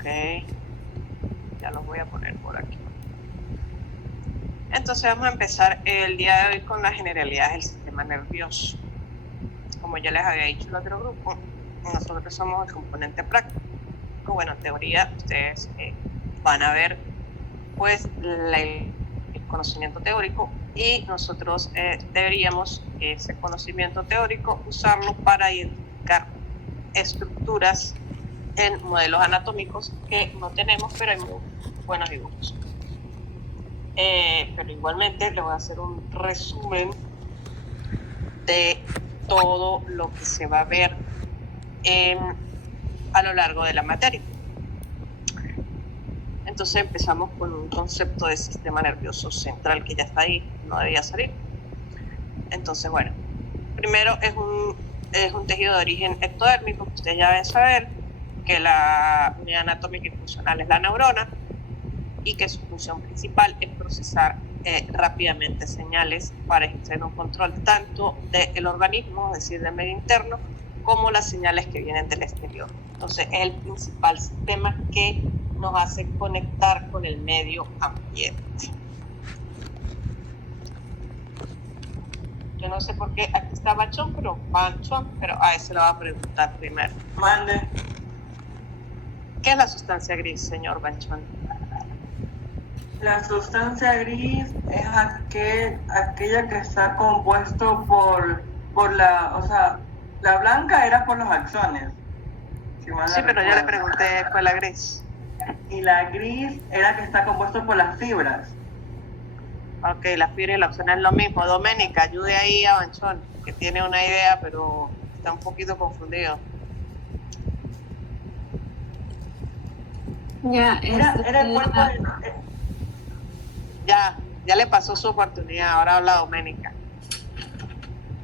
Ok, ya los voy a poner por aquí. Entonces vamos a empezar el día de hoy con las generalidades del sistema nervioso. Como ya les había dicho el otro grupo, nosotros somos el componente práctico. Bueno, en teoría ustedes van a ver pues el conocimiento teórico y nosotros deberíamos ese conocimiento teórico usarlo para identificar estructuras en modelos anatómicos que no tenemos, pero hay muy buenos dibujos. Pero igualmente les voy a hacer un resumen de todo lo que se va a ver a lo largo de la materia. Entonces empezamos con un concepto de sistema nervioso central que ya está ahí, no debía salir. Entonces, bueno, primero es un tejido de origen ectodérmico, que ustedes ya deben saber que la unidad anatómica y funcional es la neurona y que su función principal es procesar rápidamente señales para ejercer un control tanto del organismo, es decir, del medio interno, como las señales que vienen del exterior. Entonces es el principal sistema que nos hace conectar con el medio ambiente. Yo no sé por qué aquí está Banchón, pero a ese lo va a preguntar primero. Mande. ¿Qué es la sustancia gris, señor Banchón? La sustancia gris es aquella que está compuesto por la blanca era por los axones. Sí, pero yo le pregunté cuál es la gris. Y la gris era que está compuesto por las fibras. Ok, la fibra y la opción es lo mismo. Doménica, ayude ahí a Banchón, que tiene una idea, pero está un poquito confundido. Ya, Era el cuerpo Ya le pasó su oportunidad, ahora habla Doménica.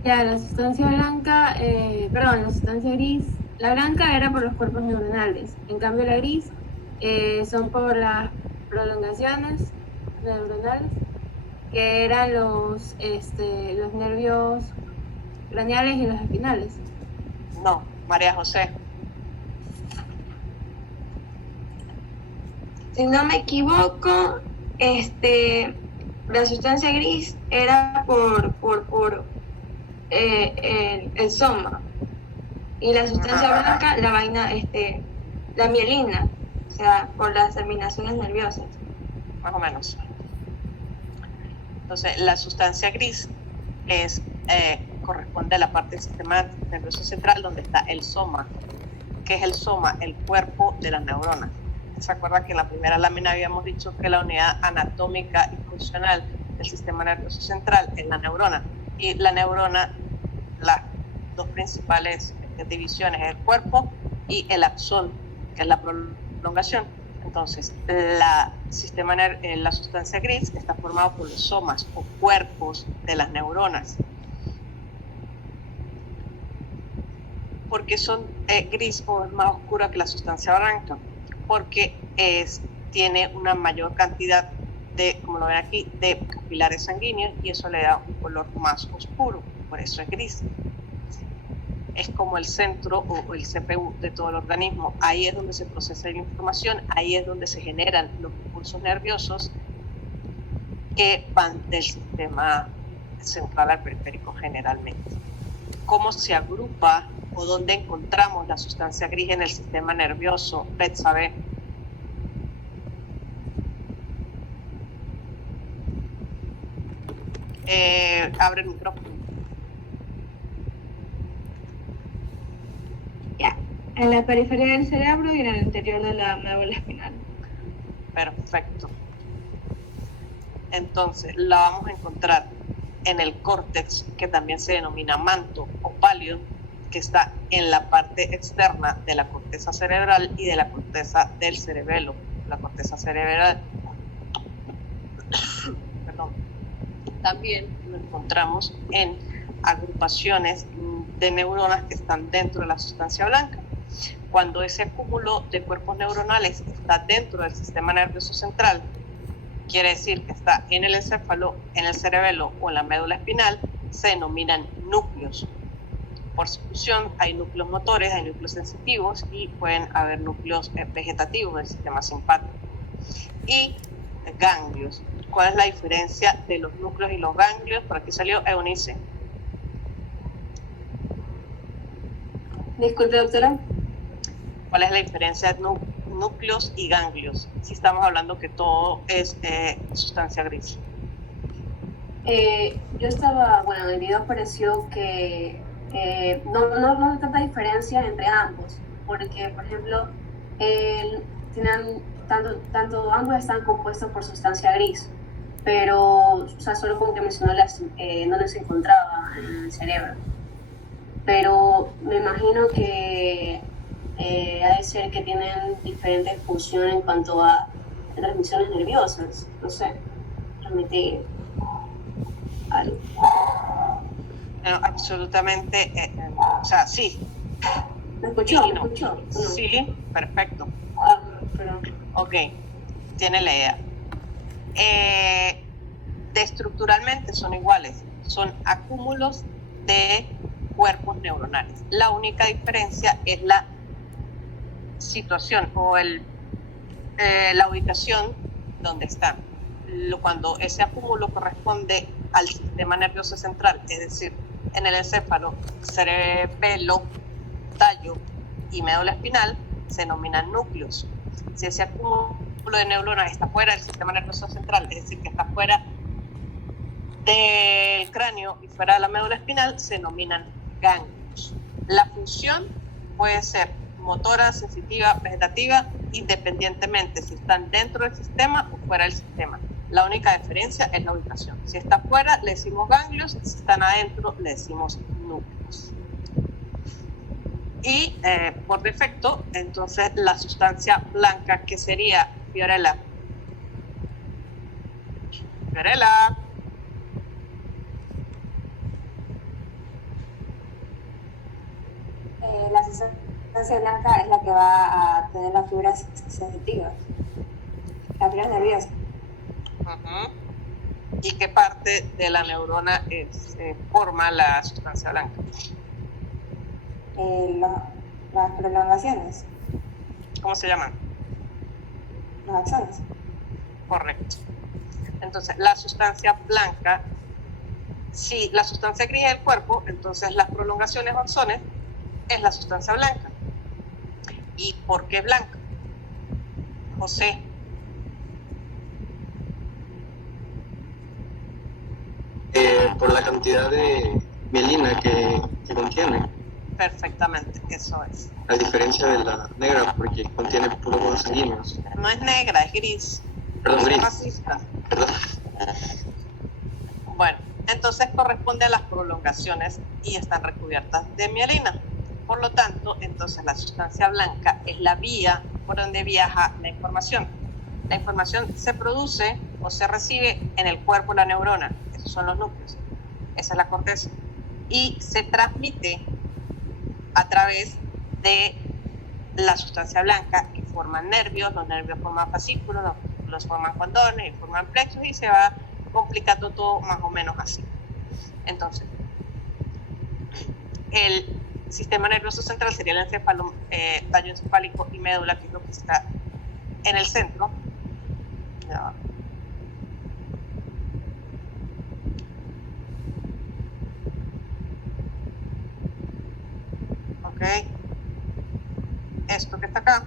Ya, la sustancia blanca, la sustancia gris, la blanca era por los cuerpos neuronales, en cambio la gris son por las prolongaciones neuronales, que eran los nervios craneales y los espinales. No, María José. Si no me equivoco, la sustancia gris era por el soma, y la sustancia blanca, la vaina, la mielina, o sea, por las terminaciones nerviosas. Más o menos. Entonces, la sustancia gris corresponde a la parte del sistema nervioso central donde está el soma. ¿Qué es el soma? El cuerpo de las neuronas. ¿Se acuerda que en la primera lámina habíamos dicho que la unidad anatómica y funcional del sistema nervioso central es la neurona? Y la neurona, las dos principales divisiones es el cuerpo y el axón, que es la prolongación. Entonces, la sustancia gris está formada por los somas o cuerpos de las neuronas. ¿Por qué son gris o es más oscura que la sustancia blanca? Porque tiene una mayor cantidad de, como lo ven aquí, de capilares sanguíneos y eso le da un color más oscuro, por eso es gris. Es como el centro o el CPU de todo el organismo. Ahí es donde se procesa la información, ahí es donde se generan los impulsos nerviosos que van del sistema central al periférico generalmente. ¿Cómo se agrupa o dónde encontramos la sustancia gris en el sistema nervioso? Betsabe. Abre el micrófono. Ya, en la periferia del cerebro y en el interior de la médula espinal. Perfecto. Entonces, la vamos a encontrar en el córtex, que también se denomina manto o pálido, que está en la parte externa de la corteza cerebral y de la corteza del cerebelo. La corteza cerebral. Perdón. También lo encontramos en agrupaciones de neuronas que están dentro de la sustancia blanca. Cuando ese cúmulo de cuerpos neuronales está dentro del sistema nervioso central, quiere decir que está en el encéfalo, en el cerebelo o en la médula espinal, se denominan núcleos. Por su fusión hay núcleos motores, hay núcleos sensitivos y pueden haber núcleos vegetativos del sistema simpático. Y ganglios. ¿Cuál es la diferencia de los núcleos y los ganglios? Por aquí salió Eunice. Disculpe, doctora. ¿Cuál es la diferencia de núcleos y ganglios? Si estamos hablando que todo es sustancia gris. Yo estaba, bueno, en el video apareció que no hay tanta diferencia entre ambos, porque, por ejemplo, tienen tanto ambos están compuestos por sustancia gris, pero, o sea, solo como que mencionó no les encontraba en el cerebro. Pero me imagino que ha de ser que tienen diferentes funciones en cuanto a transmisiones nerviosas, no sé, transmitir algo. No, absolutamente, o sea, sí. ¿Me escuchó? Sí, ¿Me no. escuchó? ¿O no? Sí, perfecto. Ah, perdón. Ok, tiene la idea. Estructuralmente son iguales, son acúmulos de cuerpos neuronales. La única diferencia es la situación o la ubicación donde están. Cuando ese acúmulo corresponde al sistema nervioso central, es decir, en el encéfalo, cerebelo, tallo y médula espinal, se denominan núcleos. Si ese acúmulo de neuronas está fuera del sistema nervioso central, es decir, que está fuera del cráneo y fuera de la médula espinal, se denominan ganglios. La función puede ser motora, sensitiva, vegetativa, independientemente si están dentro del sistema o fuera del sistema. La única diferencia es la ubicación. Si está fuera, le decimos ganglios, si están adentro, le decimos núcleos. Y por defecto, entonces la sustancia blanca, que sería Fiorella. Fiorella. La sustancia blanca es la que va a tener las fibras sensitivas, las fibras nerviosas. ¿Y qué parte de la neurona forma la sustancia blanca? Las prolongaciones, ¿Cómo se llaman? los axones. Correcto. Entonces, la sustancia blanca, si la sustancia gris es el cuerpo, entonces las prolongaciones o axones es la sustancia blanca. ¿Y por qué blanca? José. Por la cantidad de mielina que contiene, Perfectamente, eso es. a diferencia de la negra, porque contiene puros vasos sanguíneos. No es negra, es gris. Perdón, No sea gris. racista. ¿Verdad? Bueno, entonces corresponde a las prolongaciones y están recubiertas de mielina. Por lo tanto, entonces la sustancia blanca es la vía por donde viaja la información. La información se produce o se recibe en el cuerpo de la neurona, esos son los núcleos, esa es la corteza, y se transmite a través de la sustancia blanca que forman nervios, los nervios forman fascículos, los fascículos forman condones y forman plexos y se va complicando todo más o menos así. Entonces, el sistema nervioso central sería el encéfalo, tallo encefálico y médula, que es lo que está en el centro. Ya. Ok, esto que está acá,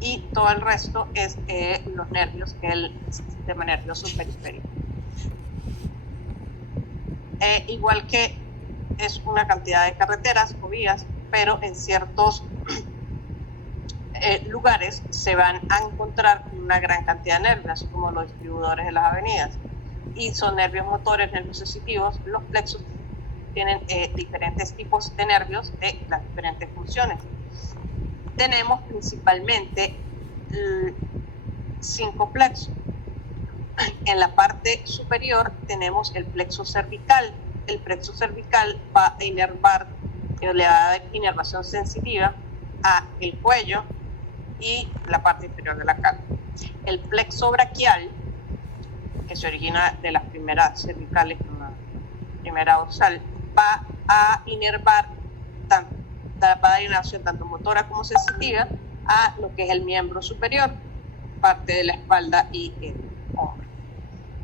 y todo el resto es los nervios, que es el sistema nervioso periférico. Igual que es una cantidad de carreteras o vías, pero en ciertos lugares se van a encontrar una gran cantidad de nervios, como los distribuidores de las avenidas, y son nervios motores, nervios sensitivos. Los plexos tienen diferentes tipos de nervios de las diferentes funciones. Tenemos principalmente 5 plexos. En la parte superior tenemos el plexo cervical. El plexo cervical va a inervar, le va a dar inervación sensitiva a el cuello y la parte inferior de la cara. El plexo braquial, que se origina de las primeras cervicales, la primera dorsal, va a inervar va a dar una acción tanto motora como sensitiva a lo que es el miembro superior, parte de la espalda y el hombro.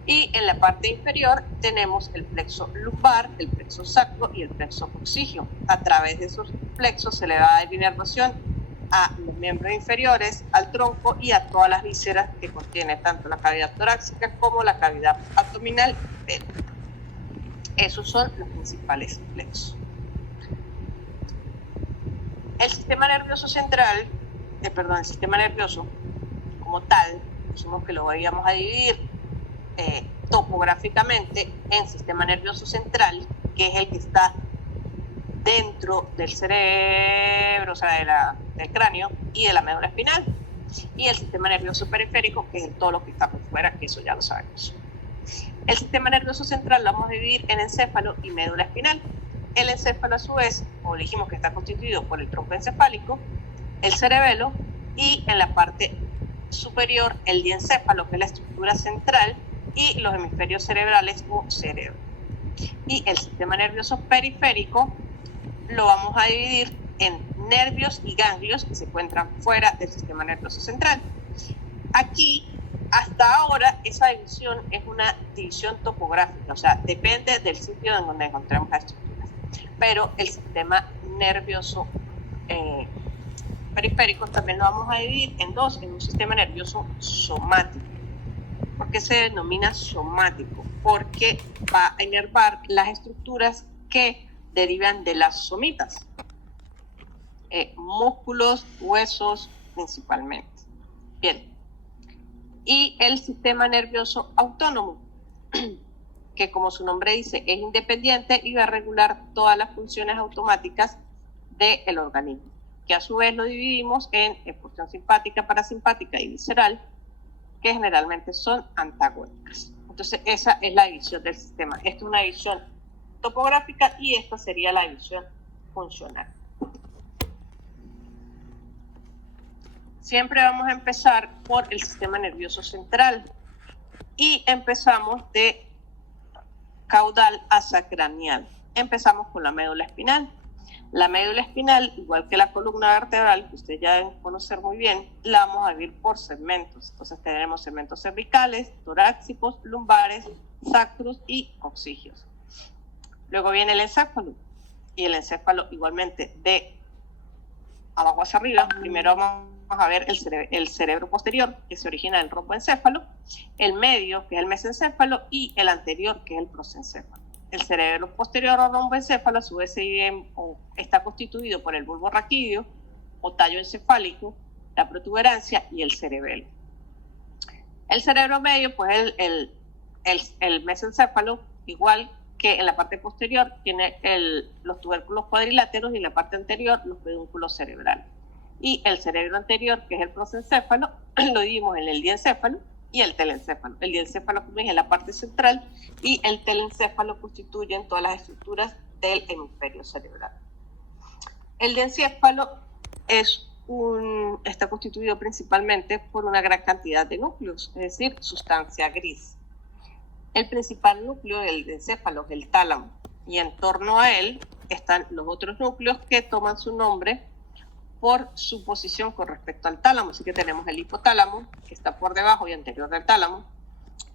Y en la parte inferior tenemos el plexo lumbar, el plexo sacro y el plexo coxígeo. A través de esos plexos se le va a dar inervación a los miembros inferiores, al tronco y a todas las vísceras que contiene tanto la cavidad torácica como la cavidad abdominal. Esos son los principales plexos. El sistema nervioso central, el sistema nervioso como tal, dijimos que lo íbamos a dividir topográficamente en sistema nervioso central, que es el que está dentro del cerebro, o sea, del cráneo y de la médula espinal, y el sistema nervioso periférico, que es todo lo que está por fuera, que eso ya lo sabemos. El sistema nervioso central lo vamos a dividir en encéfalo y médula espinal. El encéfalo, a su vez, como dijimos que está constituido por el tronco encefálico, el cerebelo y en la parte superior el diencéfalo, que es la estructura central, y los hemisferios cerebrales o cerebro. Y el sistema nervioso periférico lo vamos a dividir en nervios y ganglios que se encuentran fuera del sistema nervioso central. Aquí, hasta ahora, esa división es una división topográfica, o sea, depende del sitio en donde encontremos las estructuras. Pero el sistema nervioso periférico también lo vamos a dividir en dos, en un sistema nervioso somático. ¿Por qué se denomina somático? Porque va a inervar las estructuras que derivan de las somitas, músculos, huesos principalmente. Bien, y el sistema nervioso autónomo, que como su nombre dice es independiente y va a regular todas las funciones automáticas del organismo, que a su vez lo dividimos en función simpática, parasimpática y visceral, que generalmente son antagónicas. Entonces esa es la división del sistema. Esta es una división topográfica y esta sería la división funcional. Siempre vamos a empezar por el sistema nervioso central y empezamos de caudal hacia craneal. Empezamos con la médula espinal. La médula espinal, igual que la columna vertebral, que ustedes ya deben conocer muy bien, la vamos a dividir por segmentos. Entonces tenemos segmentos cervicales, torácicos, lumbares, sacros y coxígeos. Luego viene el encéfalo, y el encéfalo igualmente de abajo hacia arriba. Primero vamos a ver el cerebro posterior, que se origina del romboencéfalo, el medio, que es el mesencéfalo, y el anterior, que es el prosencéfalo. El cerebro posterior o romboencéfalo a su vez está constituido por el bulbo raquídeo o tallo encefálico, la protuberancia y el cerebelo. El cerebro medio, pues el mesencéfalo, igual que en la parte posterior, tiene los tubérculos cuadriláteros y en la parte anterior los pedúnculos cerebrales. Y el cerebro anterior, que es el prosencéfalo, lo dividimos en el diencéfalo y el telencéfalo. El diencéfalo, como dije, es la parte central y el telencéfalo constituyen todas las estructuras del hemisferio cerebral. El diencéfalo está constituido principalmente por una gran cantidad de núcleos, es decir, sustancia gris. El principal núcleo del diencéfalo es el tálamo y en torno a él están los otros núcleos que toman su nombre por su posición con respecto al tálamo. Así que tenemos el hipotálamo, que está por debajo y anterior del tálamo.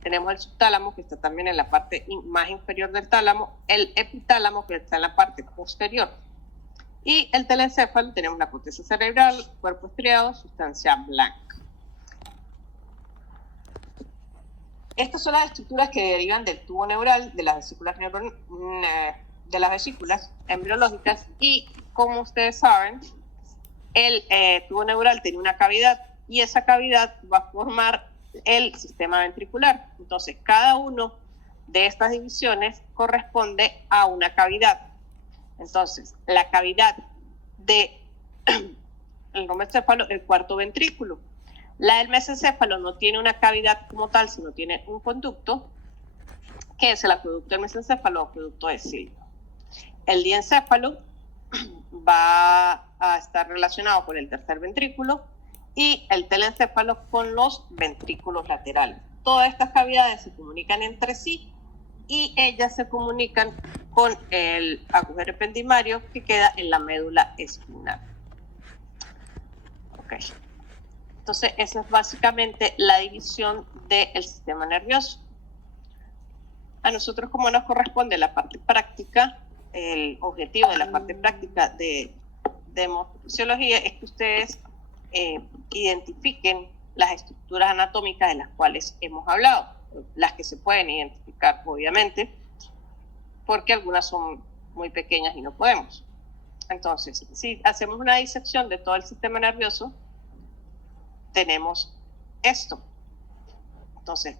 Tenemos el subtálamo, que está también en la parte más inferior del tálamo. El epitálamo, que está en la parte posterior. Y el telencéfalo, tenemos la corteza cerebral, cuerpo estriado, sustancia blanca. Estas son las estructuras que derivan del tubo neural, de las vesículas embriológicas. Y como ustedes saben, el tubo neural tiene una cavidad y esa cavidad va a formar el sistema ventricular. Entonces, cada uno de estas divisiones corresponde a una cavidad. Entonces, la cavidad del romboencéfalo, el cuarto ventrículo. La del mesencéfalo no tiene una cavidad como tal, sino tiene un conducto, que es el acueducto del mesencéfalo o acueducto de Silva. El diencéfalo va a estar relacionado con el tercer ventrículo y el telencéfalo con los ventrículos laterales. Todas estas cavidades se comunican entre sí y ellas se comunican con el agujero ependimario que queda en la médula espinal. Ok. Entonces, esa es básicamente la división del sistema nervioso. A nosotros, como nos corresponde la parte práctica, el objetivo de la parte práctica de fisiología es que ustedes identifiquen las estructuras anatómicas de las cuales hemos hablado, las que se pueden identificar, obviamente, porque algunas son muy pequeñas y no podemos. Entonces, si hacemos una disección de todo el sistema nervioso, tenemos esto. Entonces,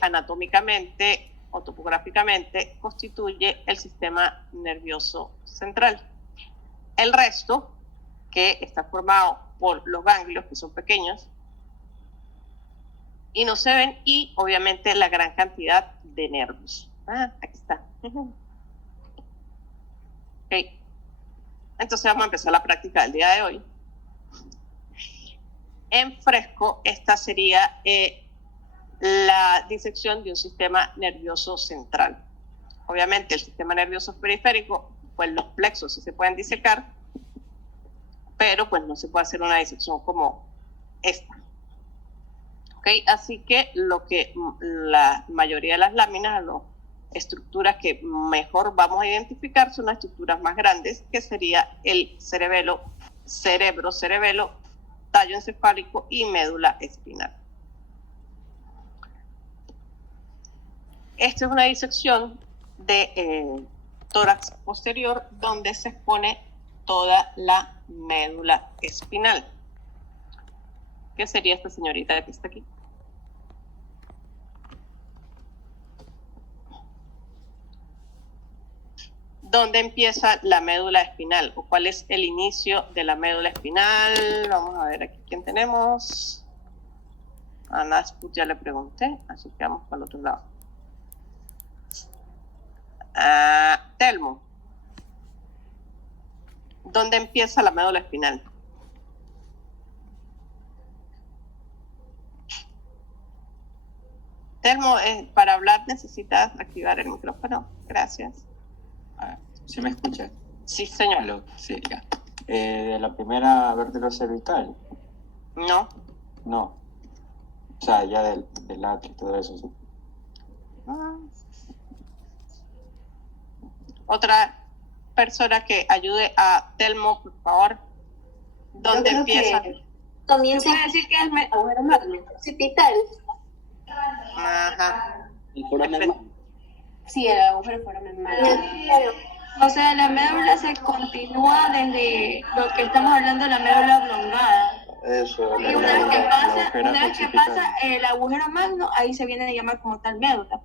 anatómicamente o topográficamente constituye el sistema nervioso central. El resto, que está formado por los ganglios, que son pequeños y no se ven, y obviamente la gran cantidad de nervios. Aquí está. Okay. Entonces vamos a empezar la práctica del día de hoy. En fresco, esta sería la disección de un sistema nervioso central. Obviamente el sistema nervioso periférico, pues los plexos sí se pueden disecar, pero pues no se puede hacer una disección como esta. ¿Okay? Así que la mayoría de las láminas, las estructuras que mejor vamos a identificar son las estructuras más grandes, que sería el cerebelo, tallo encefálico y médula espinal. Esta es una disección de tórax posterior donde se expone toda la médula espinal, que sería esta señorita que está aquí. ¿Dónde empieza la médula espinal? ¿O cuál es el inicio de la médula espinal? Vamos a ver aquí quién tenemos. A Nasput ya le pregunté, así que vamos para el otro lado. Telmo. ¿Dónde empieza la médula espinal? Telmo, para hablar necesitas activar el micrófono. Gracias. ¿Sí me escucha? Sí, señor. Aló, sí, ya. ¿De la primera vértebra cervical? No. No. O sea, ya del atrio y todo eso, sí. Otra persona que ayude a Telmo, por favor. ¿Dónde empieza? Comienza ¿Se puede decir que es agujero magno, occipital. Ajá. ¿El foramen magno? Sí, el agujero foramen magno. O sea, la médula se continúa desde lo que estamos hablando de la médula oblongada. Eso, Y una vez que pasa el agujero magno, ahí se viene a llamar como tal médula.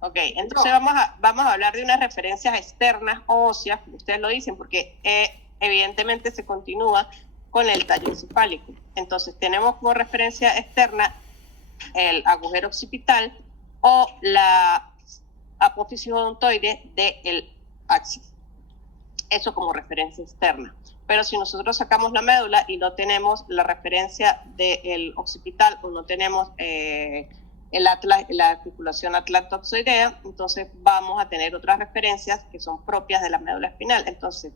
Ok, entonces vamos a hablar de unas referencias externas óseas, como ustedes lo dicen, porque evidentemente se continúa con el tallo encefálico. Entonces tenemos como referencia externa el agujero occipital o la apófisis odontoide del axis. Eso como referencia externa. Pero si nosotros sacamos la médula y no tenemos la referencia del occipital o no tenemos la articulación atlantoxoidea, entonces vamos a tener otras referencias que son propias de la médula espinal. Entonces,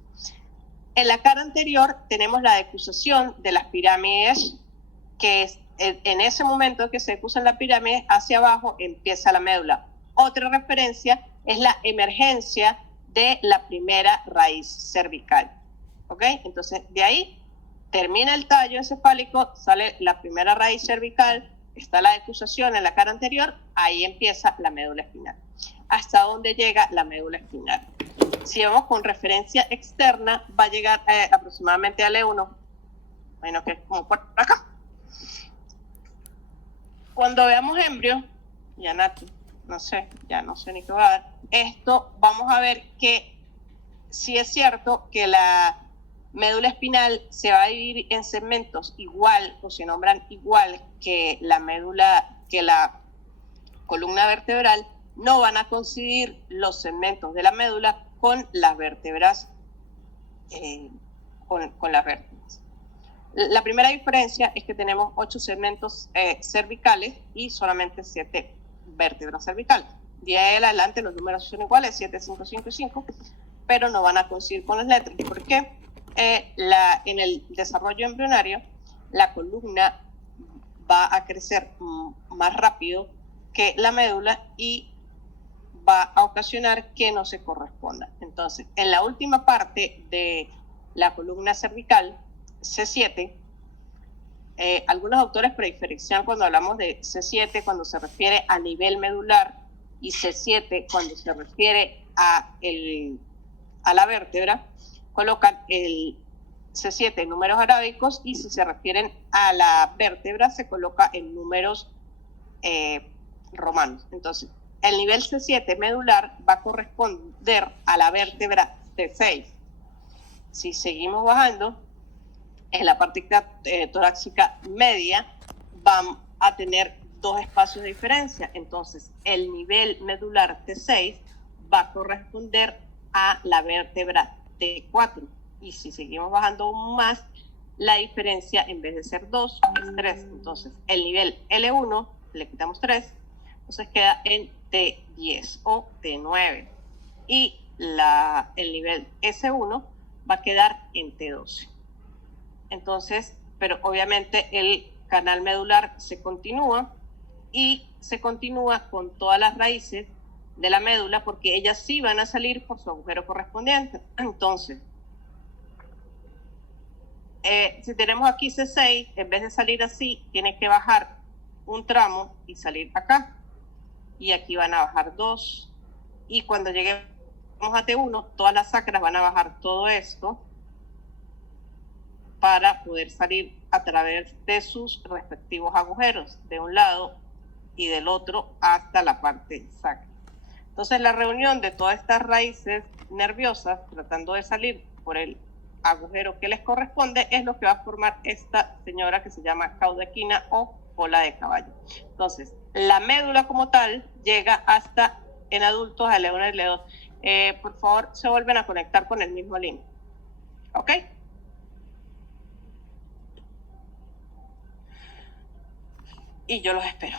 en la cara anterior tenemos la decusación de las pirámides, que es en ese momento que se decusan la pirámide, hacia abajo empieza la médula. Otra referencia es la emergencia de la primera raíz cervical. ¿Ok? Entonces, de ahí termina el tallo encefálico, sale la primera raíz cervical, está la decusación en la cara anterior, ahí empieza la médula espinal. ¿Hasta dónde llega la médula espinal? Si vamos con referencia externa, va a llegar aproximadamente al E1, bueno, que es como por acá. Cuando veamos embrio, ya Nati, no sé ni qué va a dar, esto vamos a ver que sí es cierto que la médula espinal se va a dividir en segmentos igual, o se nombran igual que la médula, que la columna vertebral. No van a coincidir los segmentos de la médula con las vértebras, con las vértebras. La primera diferencia es que tenemos 8 segmentos cervicales y solamente 7 vértebras cervicales. De ahí en adelante los números son iguales, 7, 5, 5 y 5, pero no van a coincidir con las letras. ¿Por qué? En el desarrollo embrionario, la columna va a crecer más rápido que la médula y va a ocasionar que no se corresponda. Entonces, en la última parte de la columna cervical, C7, algunos autores prediferencian cuando hablamos de C7 cuando se refiere a nivel medular y C7 cuando se refiere a la vértebra, colocan el C7 en números arábicos y si se refieren a la vértebra se coloca en números romanos. Entonces, el nivel C7 medular va a corresponder a la vértebra C6. Si seguimos bajando, en la parte torácica media van a tener dos espacios de diferencia. Entonces, el nivel medular T6 va a corresponder a la vértebra T4. Y si seguimos bajando aún más, la diferencia en vez de ser 2 es 3. Entonces, el nivel L1 le quitamos 3, entonces queda en T10 o T9. Y el nivel S1 va a quedar en T12. Entonces, pero obviamente el canal medular se continúa y se continúa con todas las raíces de la médula porque ellas sí van a salir por su agujero correspondiente. Entonces, si tenemos aquí C6, en vez de salir así, tiene que bajar un tramo y salir acá. Y aquí van a bajar 2. Y cuando lleguemos a T1, todas las sacras van a bajar todo esto para poder salir a través de sus respectivos agujeros, de un lado y del otro hasta la parte sacra. Entonces, la reunión de todas estas raíces nerviosas, tratando de salir por el agujero que les corresponde, es lo que va a formar esta señora que se llama cauda equina o cola de caballo. Entonces, la médula como tal llega hasta, en adultos, al L1 y L2. Por favor, se vuelven a conectar con el mismo link. ¿Ok? Y yo los espero.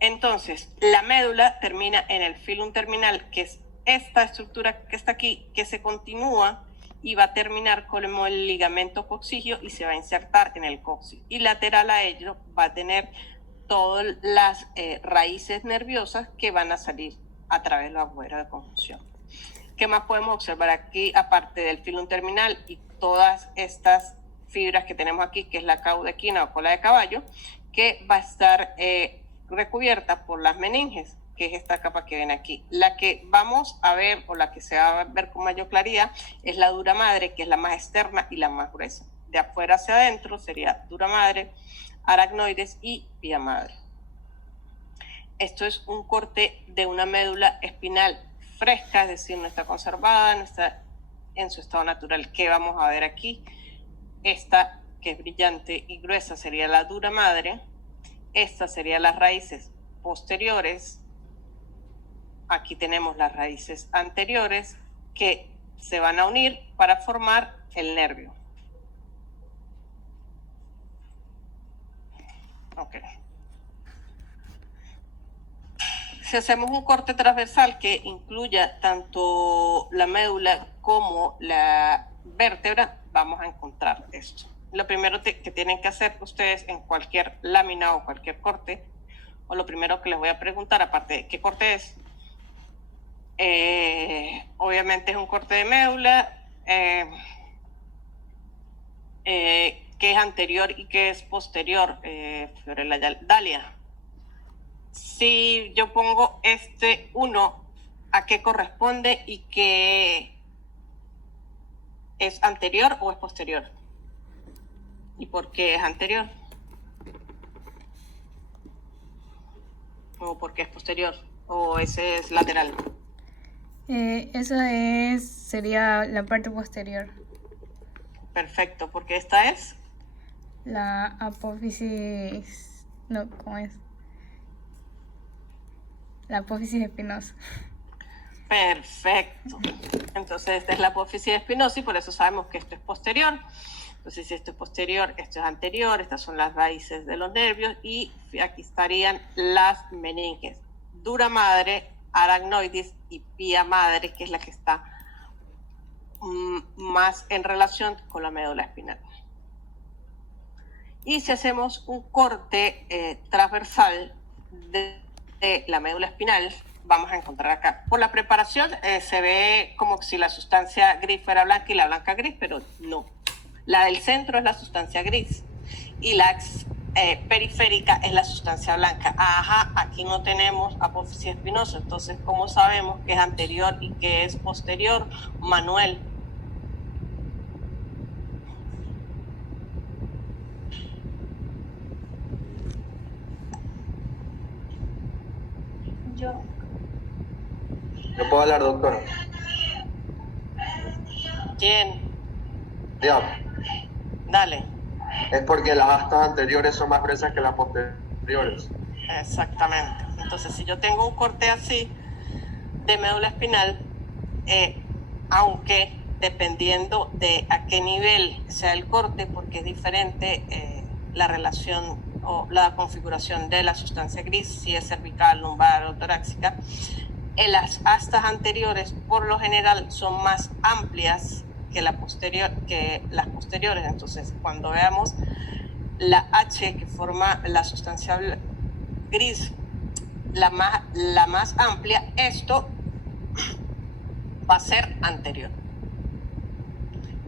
Entonces, la médula termina en el filum terminal, que es esta estructura que está aquí, que se continúa y va a terminar como el ligamento coxígeo y se va a insertar en el coxis. Y lateral a ello va a tener todas las raíces nerviosas que van a salir a través de los agujeros de conjunción. ¿Qué más podemos observar aquí, aparte del filum terminal y todas estas fibras que tenemos aquí, que es la cauda equina o cola de caballo, que va a estar recubierta por las meninges, que es esta capa que ven aquí? La que vamos a ver, o la que se va a ver con mayor claridad, es la dura madre, que es la más externa y la más gruesa. De afuera hacia adentro sería dura madre, aracnoides y vía madre. Esto es un corte de una médula espinal fresca, es decir, no está conservada, no está en su estado natural. ¿Qué vamos a ver aquí? Esta, que es brillante y gruesa, sería la dura madre. Estas serían las raíces posteriores. Aquí tenemos las raíces anteriores que se van a unir para formar el nervio. Ok. Si hacemos un corte transversal que incluya tanto la médula como la vértebra, vamos a encontrar esto. Lo primero que tienen que hacer ustedes en cualquier lámina o cualquier corte, o lo primero que les voy a preguntar, aparte de qué corte es, obviamente es un corte de médula, qué es anterior y qué es posterior, Fiorella Dalia. Si yo pongo este 1, ¿a qué corresponde y qué es anterior o es posterior? ¿Y por qué es anterior? ¿O por qué es posterior? ¿O ese es lateral? Sería la parte posterior. Perfecto, porque esta es La apófisis... No, ¿cómo es? La apófisis espinosa. perfecto. Entonces esta es la apófisis espinosa y por eso sabemos que esto es posterior. Entonces si esto es posterior, esto es anterior, estas son las raíces de los nervios y aquí estarían las meninges. Dura madre, arachnoides y pía madre, que es la que está más en relación con la médula espinal. Y si hacemos un corte transversal de la médula espinal, vamos a encontrar acá. Por la preparación se ve como si la sustancia gris fuera blanca y la blanca gris, pero no. La del centro es la sustancia gris y la periférica es la sustancia blanca. Ajá, aquí no tenemos apófisis espinosa, entonces ¿cómo sabemos que es anterior y que es posterior? Manuel. Yo. ¿No puedo hablar, doctora? ¿Quién? Dígame. Dale. Es porque las astas anteriores son más gruesas que las posteriores. Exactamente. Entonces, si yo tengo un corte así de médula espinal, aunque dependiendo de a qué nivel sea el corte, porque es diferente la relación o la configuración de la sustancia gris, si es cervical, lumbar o torácica, las astas anteriores por lo general son más amplias que las posteriores. Entonces, cuando veamos la H que forma la sustancia gris, la más amplia, esto va a ser anterior.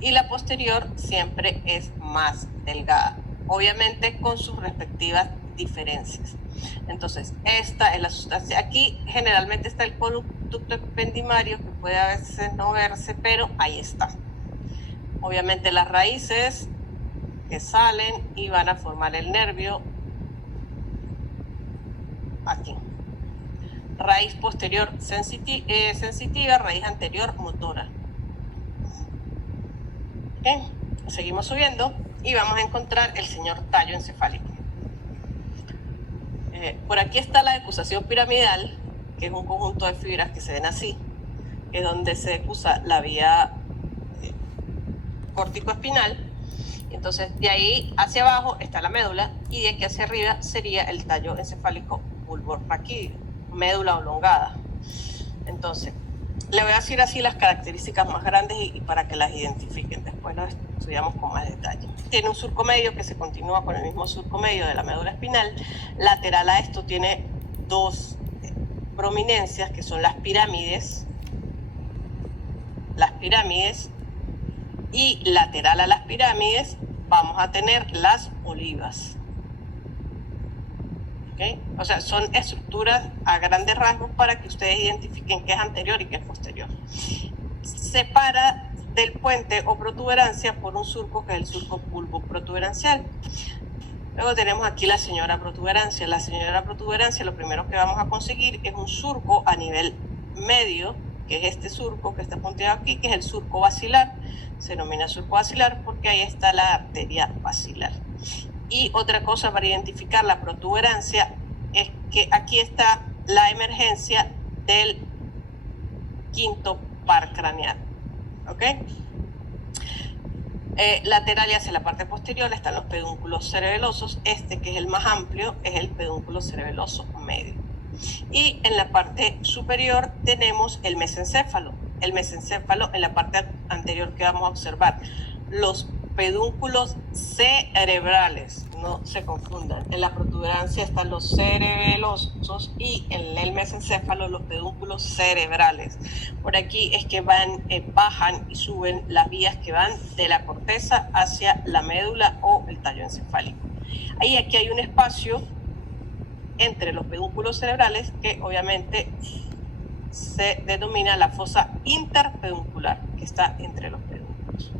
Y la posterior siempre es más delgada, obviamente con sus respectivas diferencias. Entonces, esta es la sustancia. Aquí generalmente está el conducto ependimario, que puede a veces no verse, pero ahí está. Obviamente las raíces que salen y van a formar el nervio aquí. Raíz posterior sensitiva, raíz anterior motora. Bien, seguimos subiendo y vamos a encontrar el señor tallo encefálico. Por aquí está la decusación piramidal, que es un conjunto de fibras que se ven así, que es donde se decusa la vía córtico-espinal. Entonces, de ahí hacia abajo está la médula y de aquí hacia arriba sería el tallo encefálico bulborraquídeo, médula oblongada. Entonces, le voy a decir así las características más grandes y para que las identifiquen. Después las estudiamos con más detalle. Tiene un surco medio que se continúa con el mismo surco medio de la médula espinal. Lateral a esto tiene dos prominencias que son las pirámides. Y lateral a las pirámides vamos a tener las olivas. ¿Okay? O sea, son estructuras a grandes rasgos para que ustedes identifiquen qué es anterior y qué es posterior. Separa del puente o protuberancia por un surco que es el surco pulvoprotuberancial. Luego tenemos aquí la señora protuberancia. La señora protuberancia, lo primero que vamos a conseguir es un surco a nivel medio, que es este surco que está punteado aquí, que es el surco basilar. Se denomina surco basilar porque ahí está la arteria basilar. Y otra cosa para identificar la protuberancia es que aquí está la emergencia del quinto par craneal. ¿Ok? Lateral y hacia la parte posterior están los pedúnculos cerebelosos. Este, que es el más amplio, es el pedúnculo cerebeloso medio. Y en la parte superior tenemos el mesencéfalo. El mesencéfalo en la parte anterior que vamos a observar. Los pedúnculos cerebrales, no se confundan. En la protuberancia están los cerebelosos y en el mesencéfalo los pedúnculos cerebrales. Por aquí es que bajan y suben las vías que van de la corteza hacia la médula o el tallo encefálico. Aquí hay un espacio entre los pedúnculos cerebrales que obviamente se denomina la fosa interpeduncular, que está entre los pedúnculos.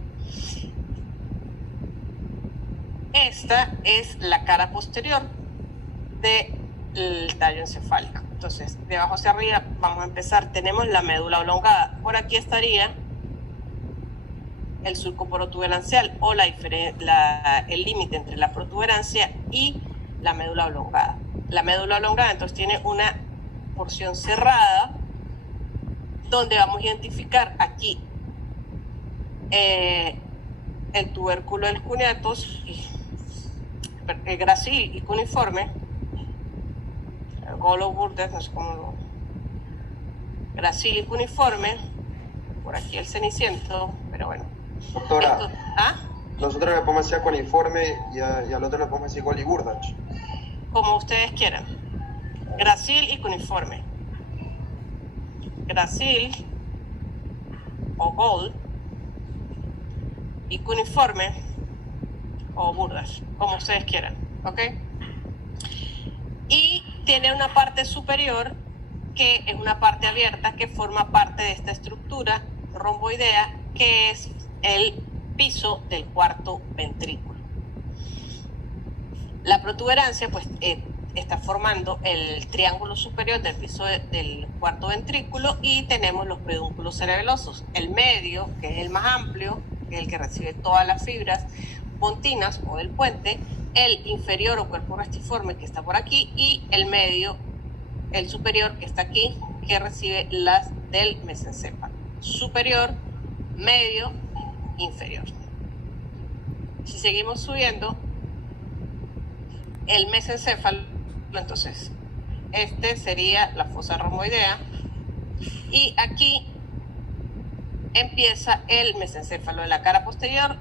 Esta es la cara posterior del tallo encefálico. Entonces, de abajo hacia arriba vamos a empezar. Tenemos la médula oblongada. Por aquí estaría el surco protuberancial o el límite entre la protuberancia y la médula oblongada. La médula oblongada entonces tiene una porción cerrada donde vamos a identificar aquí el tubérculo del cuneatus, el gracil y cuniforme, el golo burdes, no sé cómo gracil y cuneiforme, por aquí el ceniciento, pero bueno. Doctora, Esto- ¿ah? nosotros le podemos decir cuneiforme y al otro le podemos decir Goliburdach. Como ustedes quieran. Gracil y cuneiforme. Gracil o gold y cuneiforme o burdas, como ustedes quieran, ¿ok? Y tiene una parte superior que es una parte abierta que forma parte de esta estructura romboidea que es el piso del cuarto ventrículo. La protuberancia pues está formando el triángulo superior del piso del cuarto ventrículo y tenemos los pedúnculos cerebelosos. El medio, que es el más amplio, que es el que recibe todas las fibras pontinas o del puente, el inferior o cuerpo restiforme que está por aquí y el medio, el superior que está aquí, que recibe las del mesencéfalo. Superior, medio, inferior. Si seguimos subiendo, el mesencéfalo, entonces, este sería la fosa romboidea y aquí empieza el mesencéfalo de la cara posterior.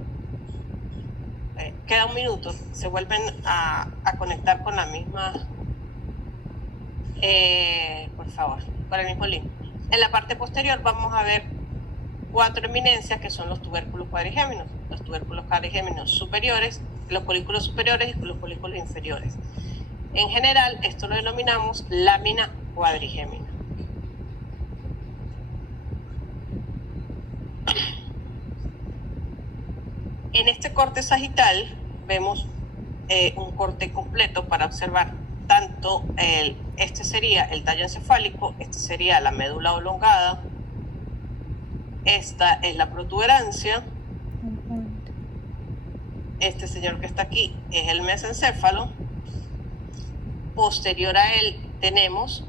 Queda un minuto, se vuelven a conectar con la misma, por favor, con el mismo link. En la parte posterior vamos a ver 4 eminencias que son los tubérculos cuadrigéminos. Los tubérculos cuadrigéminos superiores, los folículos superiores y los folículos inferiores. En general, esto lo denominamos lámina cuadrigémina. En este corte sagital vemos un corte completo para observar tanto este sería el tallo encefálico, este sería la médula oblongada, esta es la protuberancia, este señor que está aquí es el mesencéfalo, posterior a él tenemos